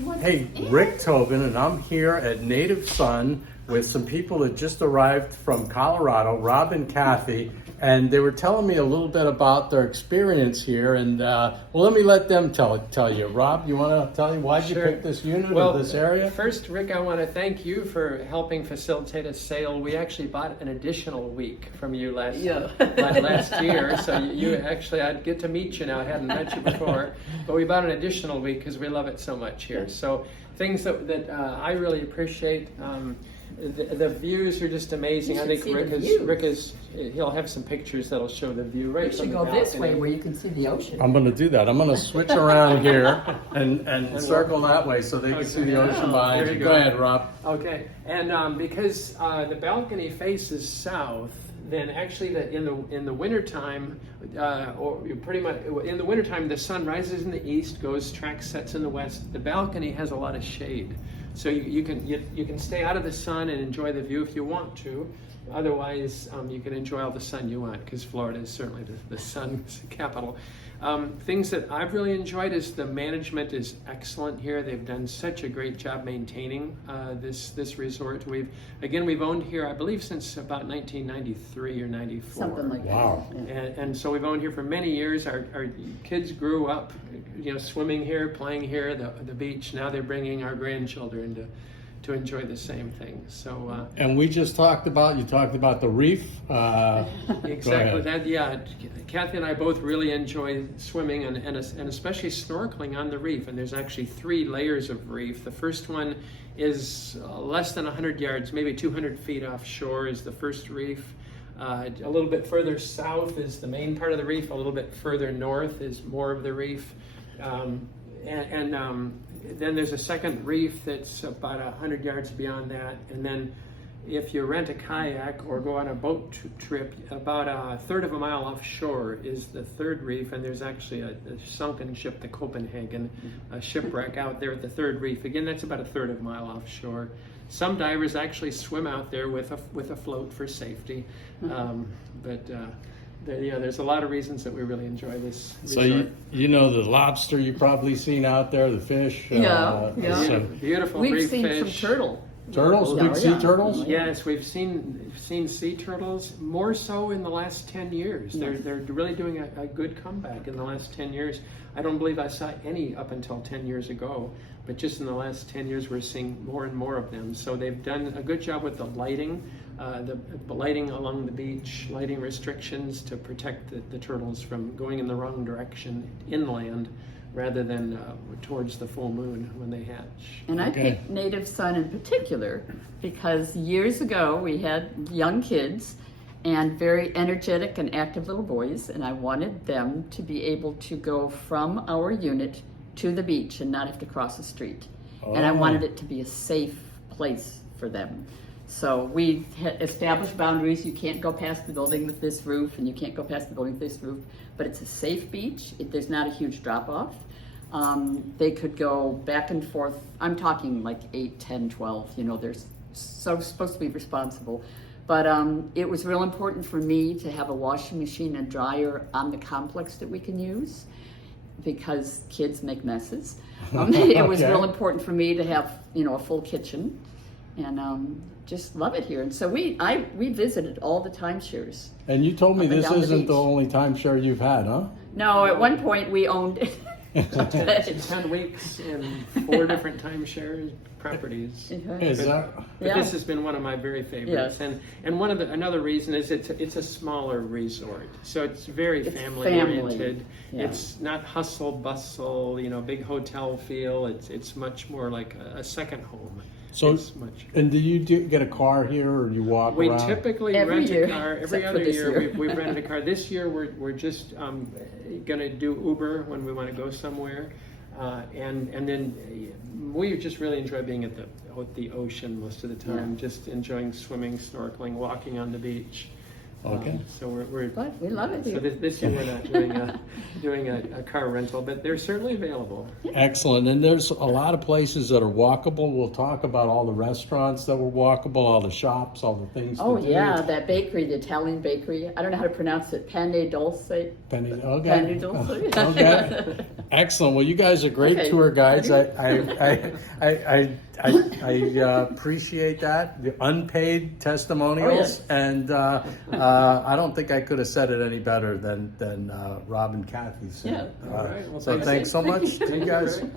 Hey, Rick Tobin, and I'm here at Native Sun with some people that just arrived from Colorado, Rob and Kathy, and they were telling me a little bit about their experience here. And well, let me let them tell you. Rob, you want to tell you why'd you pick this unit or this area? First, Rick, I want to thank you for helping facilitate a sale. We actually bought an additional week from you last year, so you actually, I'd get to meet you now. I hadn't met you before, but we bought an additional week because we love it so much here. So things that I really appreciate. The views are just amazing. I think he'll have some pictures that'll show the view right. We should go this way where you can see the ocean. I'm going to do that. I'm going to switch around here and circle that way so they can see the ocean behind you. Go ahead, Rob. Okay, and because the balcony faces south, then actually in the wintertime, or pretty much in the wintertime, the sun rises in the east, sets in the west. The balcony has a lot of shade. So you can stay out of the sun and enjoy the view if you want to. Otherwise, you can enjoy all the sun you want because Florida is certainly the sun capital. Things that I've really enjoyed is the management is excellent here. They've done such a great job maintaining this resort. We've owned here, I believe, since about 1993 or 94. Something like that. Wow. And so we've owned here for many years. Our kids grew up, swimming here, playing here, the beach. Now they're bringing our grandchildren to enjoy the same thing. So and you talked about the reef. Exactly that. Yeah, Kathy and I both really enjoy swimming and especially snorkeling on the reef. And there's actually 3 layers of reef. The first one is less than 100 yards, maybe 200 feet offshore is the first reef. A little bit further south is the main part of the reef. A little bit further north is more of the reef. Then there's a second reef that's about 100 yards beyond that. And then if you rent a kayak or go on a boat trip, about a third of a mile offshore is the third reef. And there's actually a sunken ship, the Copenhagen, a shipwreck out there at the third reef. Again, that's about a third of a mile offshore. Some divers actually swim out there with a float for safety. There's a lot of reasons that we really enjoy this resort. So you know the lobster you've probably seen out there, the fish. Beautiful We've reef seen fish. some turtle. Turtles, big sea turtles. Yes, we've seen sea turtles more so in the last 10 years. They're really doing a good comeback in the last 10 years. I don't believe I saw any up until 10 years ago, but just in the last 10 years we're seeing more and more of them. So they've done a good job with the lighting along the beach, lighting restrictions to protect the turtles from going in the wrong direction inland rather than towards the full moon when they hatch. And I picked Native Sun in particular because years ago we had young kids and very energetic and active little boys, and I wanted them to be able to go from our unit to the beach and not have to cross the street. And I wanted it to be a safe place for them. So we established boundaries. You can't go past the building with this roof, and you can't go past the building with this roof, but it's a safe beach. There's not a huge drop-off. They could go back and forth. I'm talking like 8, 10, 12. They're supposed to be responsible. But it was real important for me to have a washing machine and dryer on the complex that we can use because kids make messes. It was real important for me to have, a full kitchen. And just love it here. And so we visited all the timeshares. And you told me this isn't the only timeshare you've had, huh? No, at one point we owned 10 weeks in 4 different timeshare properties. But this has been one of my very favorites. Yes. And another reason is it's a smaller resort, so it's very family oriented. Yeah. It's not hustle bustle, big hotel feel. It's much more like a second home. So, and do you get a car here, or do you walk around? We typically rent a car. Every other year we've rented a car. This year we're just going to do Uber when we want to go somewhere, and then we just really enjoy being at the ocean most of the time. Just enjoying swimming, snorkeling, walking on the beach. Okay. So But we love it so here. this year we're not doing a car rental, but they're certainly available. Excellent. And there's a lot of places that are walkable. We'll talk about all the restaurants that were walkable, all the shops, all the things to do. That bakery, the Italian bakery. I don't know how to pronounce it. Pane Dulce. Penny, okay. Pane Dulce. Okay. Excellent. Well, you guys are great Okay. tour guides. I appreciate that. The unpaid testimonials, Oh, yes. and I don't think I could have said it any better than Rob and Kathy said. Yeah. All right. Well, So thanks. thanks so much to you guys. Great.